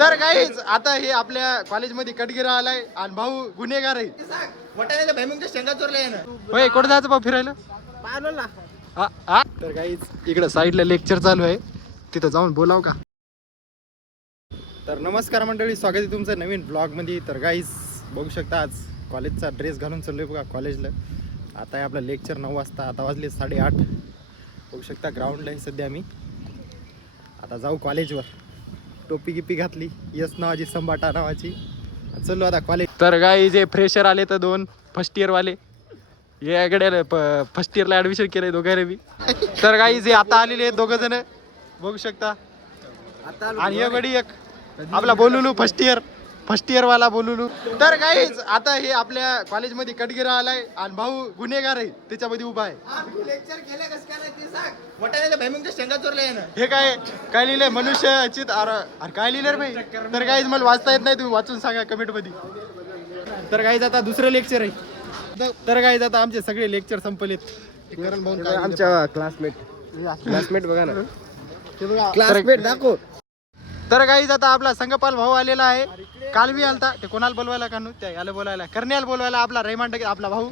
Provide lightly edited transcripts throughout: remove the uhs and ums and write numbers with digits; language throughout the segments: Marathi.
तर काहीच आता हे आपल्या कॉलेजमध्ये कटगिरा आलाय आणि भाऊ गुन्हेगार आहे. होय कुठं जायचं भाऊ फिरायला? तर काहीच इकडं साईडला लेक्चर चालू आहे, तिथं जाऊन बोलाव का? तर नमस्कार मंडळी, स्वागत आहे तुमचं नवीन ब्लॉगमध्ये. तर गाईज बघू शकता आज कॉलेजचा ड्रेस घालून चाललोय बघा कॉलेजला. आता आहे आपलं लेक्चर 9 वाजता, आता वाजले 8:30. बघू शकता ग्राउंडला आहे सध्या मी. आता जाऊ कॉलेजवर. टोपी गिपी घातली, यस नावाची, संबाटा नावाची, चलो आता कॉलेज. तर गाई जे फ्रेशर आले तर 2 फर्स्ट इयरवाले याकडे फर्स्ट इयरला ॲडमिशन केलं दोघांना बी. तर गाई जे आता आलेले आहेत 2 जण बघू शकता. आणि हे गडी एक आपला बोलुलू फर्स्ट इयर वाला बोलुलू. तर काहीच आता हे आपल्या कॉलेजमध्ये कटगिरा आलाय आणि भाऊ गुन्हेगार आहे त्याच्यामध्ये उभा आहे. हे काय काय लिहिलंय? मनुष्य चित अरे काय लिहिलं रे भाई? तर काहीच मला वाचता येत नाही, तुम्ही वाचून सांगा कमेंट मध्ये. तर काहीच आता दुसरं लेक्चर आहे. तर काहीच आता आमचे सगळे लेक्चर संपलेत. आमच्या क्लासमेट बघा ना, क्लासमेट दाखव. तर काहीच आता आपला संगपाल भाऊ आलेला आहे. काल बी आलता, ते कोणाला बोलवायला कानू त्या याला बोलवायला, करण्याला बोलवायला. आपला रहिमान टके आपला भाऊ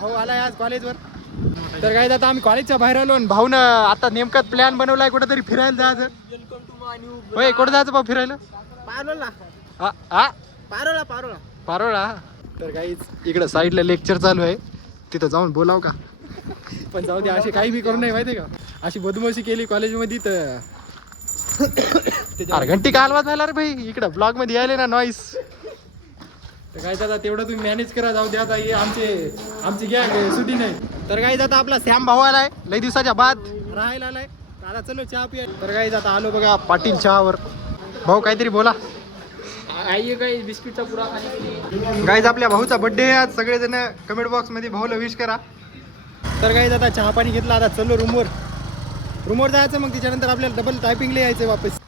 भाऊ आलाय आज कॉलेजवर. तर काहीच आता आम्ही कॉलेजच्या बाहेर आलो आणि भाऊन आता नेमकाच प्लॅन बनवलाय कुठेतरी फिरायला जायचं. होय कुठं जायचं भाऊ फिरायला? पारोळा. तर काहीच इकडं साईडला लेक्चर चालू आहे, तिथं जाऊन बोलाव का? पण जाऊ दे, अशी काही बी करू नये माहिती का? अशी बदमाशी केली कॉलेजमध्ये तर घंटी का आवाज व्हायला रे भाई? इकडं ब्लॉग मध्ये यायले ना नॉईस. तर काय आता तेवढं तुम्ही मॅनेज करा. जाऊ दे आता, हे आमची गॅग सुटी नाही. तर काय आता आपला सॅम भाऊ आलाय लई दिवसाच्या बाद राहायला आलाय. आता चलो चहा पिया. तर काय आता आलो बघा पाटील चहावर. भाऊ काहीतरी बोला. काही बिस्किटचा पुरा गाईज आपल्या भाऊचा बर्थडे आहे आज. सगळेजण कमेंट बॉक्स मध्ये भाऊला विश करा. तर गाईज आता चहा पाणी घेतला, आता चलो रूमवर जायचं. मग त्याच्यानंतर आपल्याला डबल टायपिंगला यायचं वापस.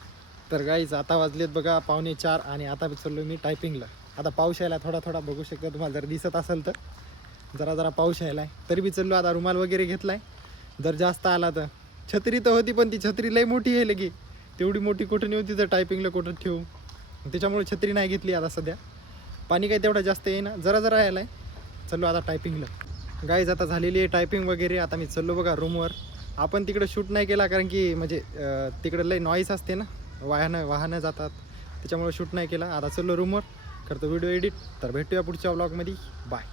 तर गाईज आता वाजलेत बघा 3:45 आणि आता चाललो मी टायपिंगला. आता पाऊस यायला थोडा बघू शकता, तुम्हाला जर दिसत असेल तर जरा पाऊस यायला आहे. तरी बी चाललो. आता रुमाल वगैरे घेतलाय, जर जास्त आला तर. छत्री तर होती पण ती छत्री लई मोठी आहे लगी, तेवढी मोठी कुठं नव्हती तर टायपिंगला कुठं ठेवू, त्याच्यामुळे छत्री नाही घेतली. आता सध्या पाणी काही तेवढं जास्त येईना, जरा यायला आहे. चलो आता टायपिंगला. गाईज आता झालेली आहे टायपिंग वगैरे. आता मी चाललो बघा रूमवर. आपण तिकडं शूट नाही केला कारण की म्हणजे तिकडं लई नॉईस असते ना, वाहनं जातात, त्याच्यामुळे शूट नाही केला. आता चलो रूमवर, करतो व्हिडिओ एडिट. तर भेटूया पुढच्या व्लॉगमध्ये. बाय.